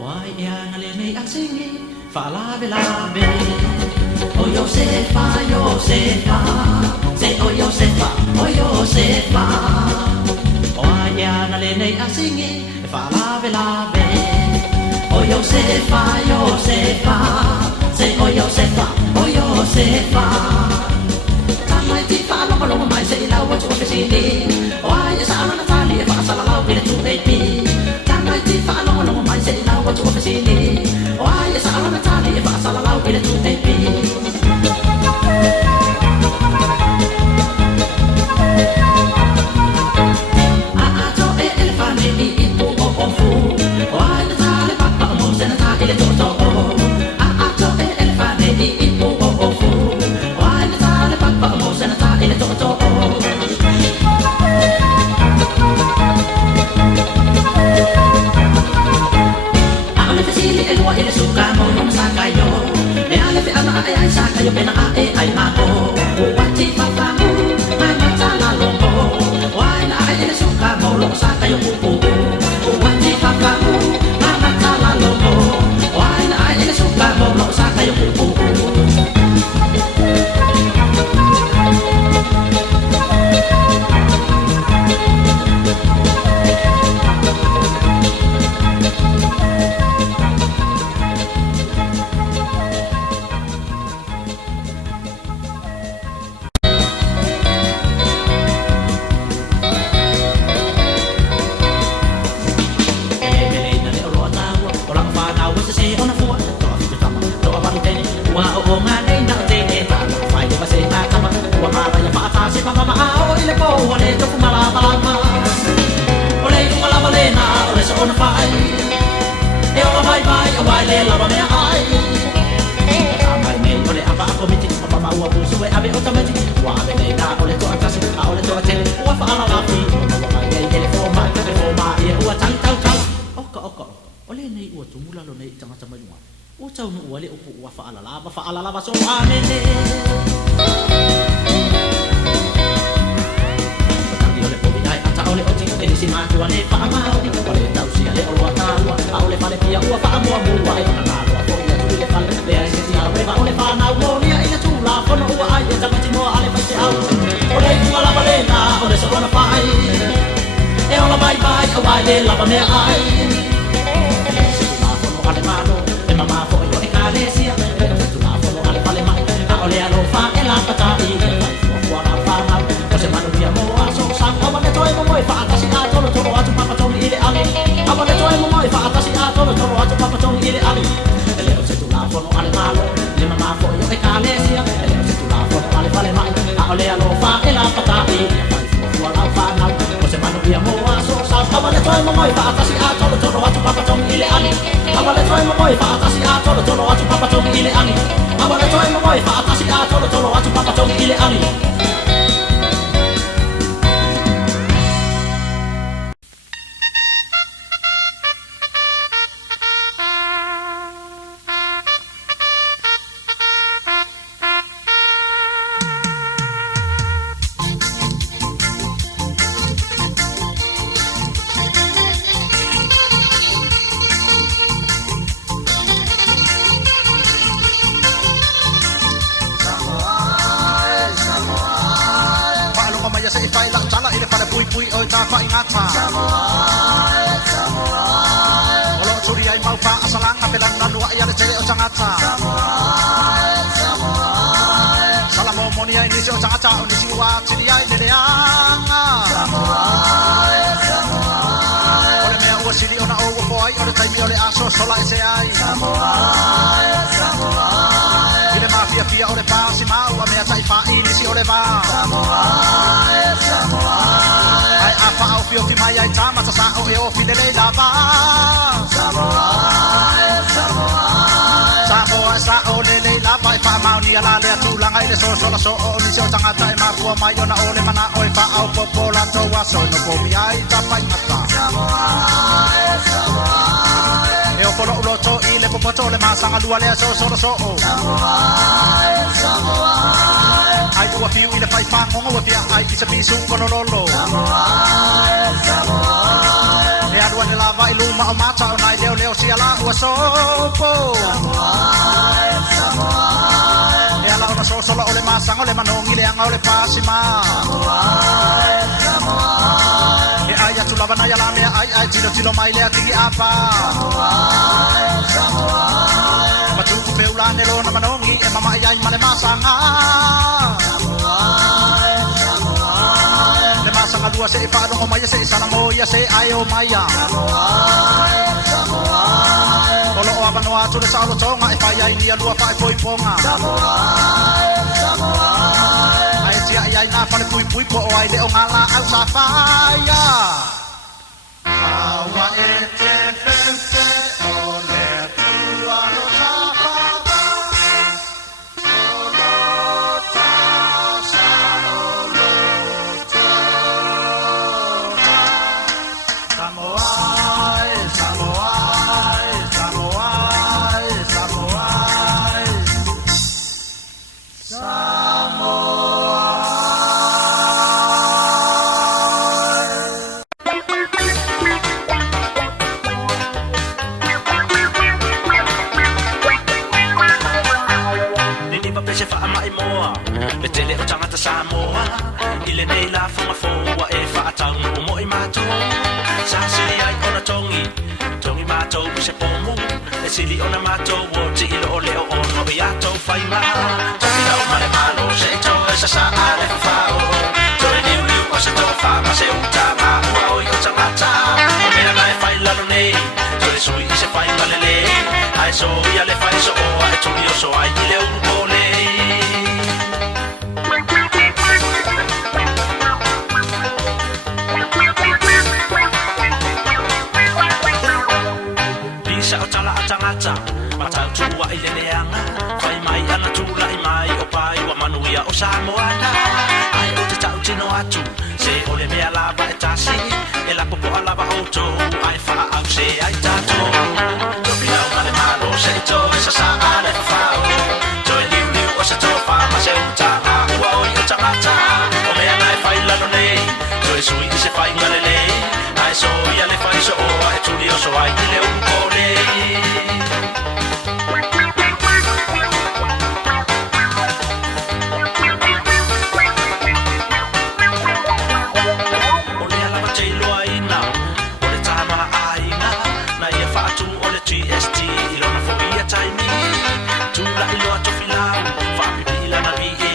Wai ia na le nei asingi fa la ve o Josefa Josefa se o Josefa o Josefa Wai ia na le nei asingi fa la ve o Josefa Josefa se o Josefa o Josefa Tamai ti fa lo mai se la wa tu ke sini Wai sa na tali fa sa la ve tu baby Tamai ti fa lo mai se la wa tu ke sini Wai sa na tali fa sa la ve tu baby Yo pena ai mako wati papamu mama tala lombo wai na ai le suka mo lo sa kayo pupu wati papamu mama tala lombo wai na ai le suka mo lo sa kayo pupu Fa'alala so amene Tapi oleh pobi ai ata oleh oji ini si matu ane fa amau oleh tau si ale olwa talwa oleh pale pia ua fa amu amu ai na wa ko ya tu le pale le ai si awe ba oleh fa na wo ni ai tu la fa no ua ai ta mati mo ale pa si au oleh ku ala balena oleh so na fa ai e ola bye bye awai le la ba me ai si la fa no ale mano e mama fo yo e kalesia Ole alo fa ela patai wa la fa na o se manu dia mo aso sa o le toi mo moi fa ta si a tolo tolo atu papa tolo ile ale a le toi mo moi fa ta si a tolo tolo atu papa tolo ile ale ele o se tu la fo no ale malo le mama fo yo e kalesia ele o se tu la fo no ale vale mai a ole alo fa ela patai wa la fa na o se manu dia mo aso sa o le toi mo moi fa ta si a tolo tolo atu papa tolo ile ale a le toi mo moi fa ta si a tolo tolo atu papa tolo ile ale Abale toi mo moi fa atasi a tolo tolo atu papa tong ile ali Olo curi ai mau fa asalang apelang dan wa ya le cele o changata Salamo moni ai ni se o changata o ni siwa ciri ai le anga Ole mea o siri ona o foi ole tai mi ole aso sola ese ai Ile mafia fia ole pa si mau a mea tai fa ini si ole va Ai apa au fio fi mai ai tama sa sa o e o fi de le lava Sa o le le lava e fa mau ni ala le tu langa ile so so so o ni so tanga tai ma fu mai ona ole mana o e fa au popola to wa so no ko mi ai ta pa ngata E o polo ulo to ile popoto le ma sanga lua le so so so o Ai tua fiu ile fai fa ngongo tia ai kisa pisu kono lolo E adua ne lava ilu ma o mata o nai leo leo si ala ua sopo e ala ona so solo ole masanga ole manongi le anga ole pasima e ai atu lava na yala me ai tilo mai le ati apa matu pe ulane lo na manongi e mama ai male masanga le masanga dua se fa no mai se sana moya se ayo maya Olo o abanoa tu le sao tonga e fai ai nia lua fai poi ponga ai tia ai na fale pui po ai le o ngala au sa faia awa e te fense o le tua no sa fa olo ta sa olo ta Tele o tangata Samoa Ile nei la funga foa e whaatau o moi mato Sa sili ai ona Tongi mato se pomu E sili ona mato o ti ilo o leo o nobi ato whaima Toki lau male malo se to e sa sa ale fafao Toi niu o se to whama se utama Ua oi o tangata O mea mai whai lalo nei Toi sui i se whai malele Ai so ia le whai so o ai tuli o so ai i le urupo lei Tangata matau tua i le leanga Whai mai ana tula i mai o pai wa manuia o Samoana Ai o te tau tino atu Se ole mea lava e tasi E la popo a lava auto Ai wha au se ai tato Topi lau male malo se to e sa sa ale fafao Toi liu liu o se to whama se utanga Ua oi o tangata O mea nai whai lano nei Toi sui i se whai ngale lei Ai so ia le whai so o ai tuli o so ai i le uko lei GST ilona fobia taimi tula ilo ato filau fa pipila na VA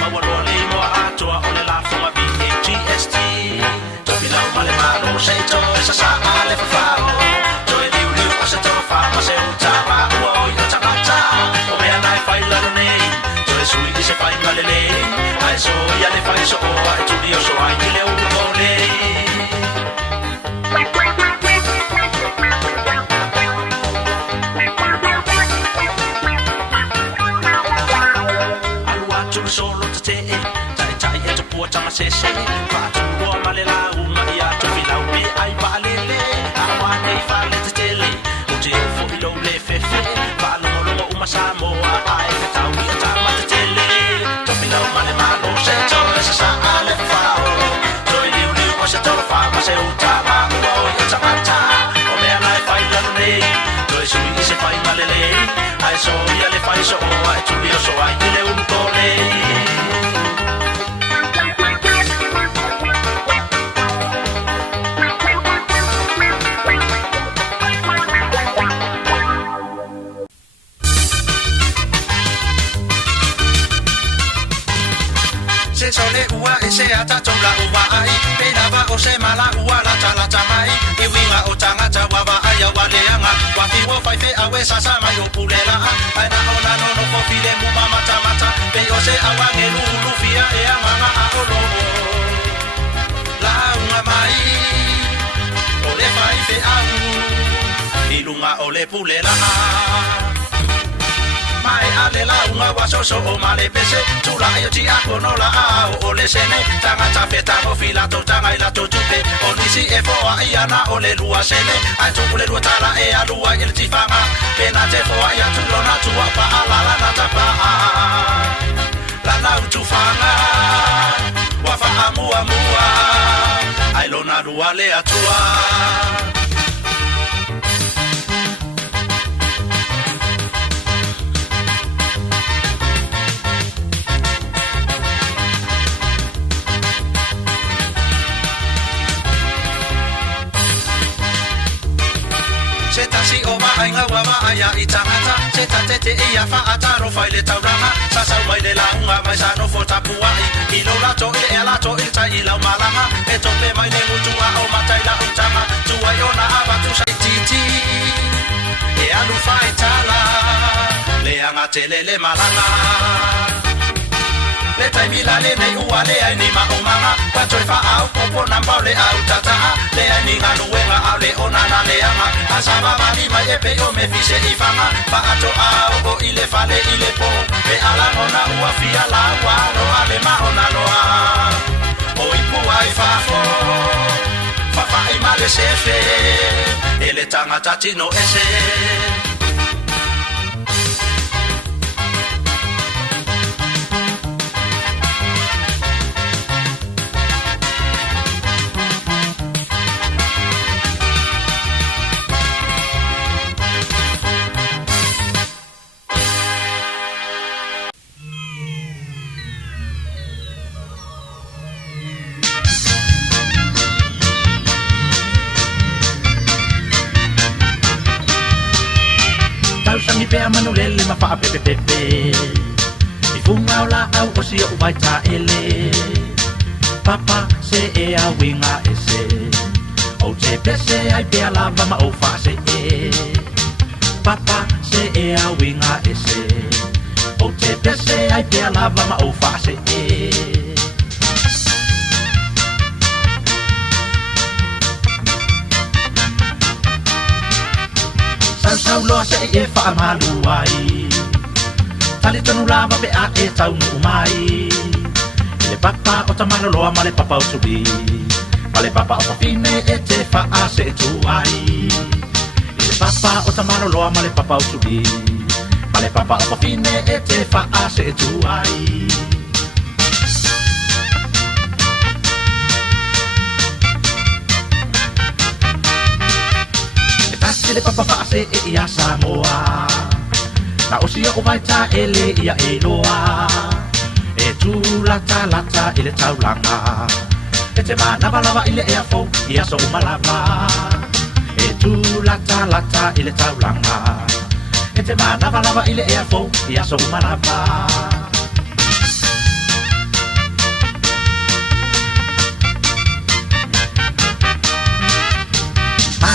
mawalo le mo ato ole la foma VA GST to filau male malo se to esa sa ale fa to e liu liu se to fa ma se utama o yo tabata o me anai fai la nei to e sui se fai male le ai so ya le fai so o ai tu dio so ai le u mole solo te tai e to puata ma se se fa tu o male la uma ia to filau bi ai balele awa nei fa le te tele o te fo ilo le fefe fa lo lo uma Samoa ai fa tau ia ta ma te tele to filau male malo se to se sa ale fa to liu liu o se to fa ma se uta ma o ia ta mata o me ai fa ilo nei to e sui se fa malele ai so ia le fa so o ai tu io so ai le un tole Se sole ua e se ata tonga ua ai Pe lava o se mala ua la tala mai I winga o tangata wawa ai a waleanga Wafi wo fai fe awe sasa mai o pulela Ai na ona no no ko file mu mata mata Pe o se awange lulu fia e a manga a olo La unga mai O le fai fe au Ilunga o le pulela Mai ale la unga wasoso o male pese Tula yo ti ako no la o le sene Tangata feta o fila to tanga ila to tupe O nisi e foa iana o le lua sene Ai tuku le lua tala e a lua il tifanga Pena te foa ia tulona tua pa ala la na tapa La na utufanga Wafa amua mua Ai lona lua le atua si o ma ai ngā wama ai a i tangata Se ta te i a wha ata ro whai le tauranga Sa sau mai le launga mai sa no fo tapu ai I lo lato e lato i tai i lau malanga E tope mai ne mutua o matai la utama Tua i ona awa tu sai titi E alu whai tala Le anga te le malanga Le taimila le nei ua le ai ni maumanga Patoi wha au popo na mbau le au tataa Le ai ni ngā nuenga au le onana le anga Asama mali mai e pe o me fise i whanga Pa ato au o i le whale i le po Me ala ngona ua fia la waro a le mahona loa O i pua i whafo Whawha i male sefe E le tangata tino ese Sangi pea manulele ma pa pepe pepe I funga o la au o si o vai ta ele Papa se e a winga e se O te pese ai pea lava ma o fa se e Papa se e a winga e se O te pese ai pea lava ma o fa se e Sau loa se e wha malu ai Tali tonu lava pe a e tau nu mai Le papa o tamano loa ma le papa o tubi Ma le papa o papine e te wha a se tu ai Le papa o tamano loa ma le papa o tubi Ma le papa o papine e te wha a se tu ai Le papa whaase e ia Samoa Na o sia o vai ta ele ia e loa E tu lata lata i le taulanga E te manava lava i le ea fo ia so umalava E tu lata lata i le taulanga E te manava lava i le ea fo ia so umalava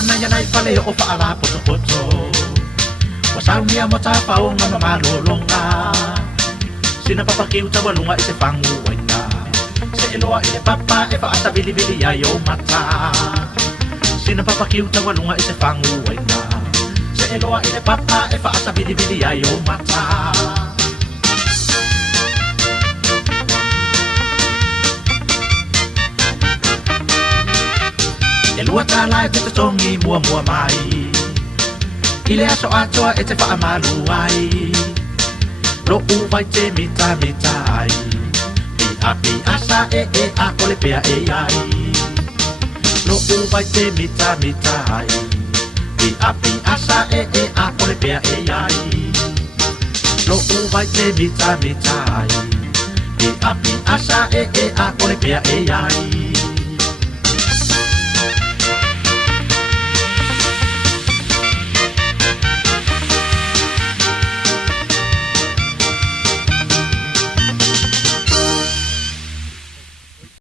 Mana ya nai fale o whaala poto poto Wa saunia mo ta paonga ma malolonga Sina papa ki uta walunga i se whangu waina Se eloa i le papa e whaata bili bili ya yo mata Sina papa ki uta walunga i se whangu waina Se eloa i le papa e whaata bili bili ya yo mata E lua tala e te tongi mua mua mai I le aso atoa e te wha malu ai Lo u vai te mita mita ai Pi asa e a kole pea e ai Lo u vai te mita mita ai Pi asa e a kole pea e ai Lo u vai te mita mita ai Pi asa e a kole pea e ai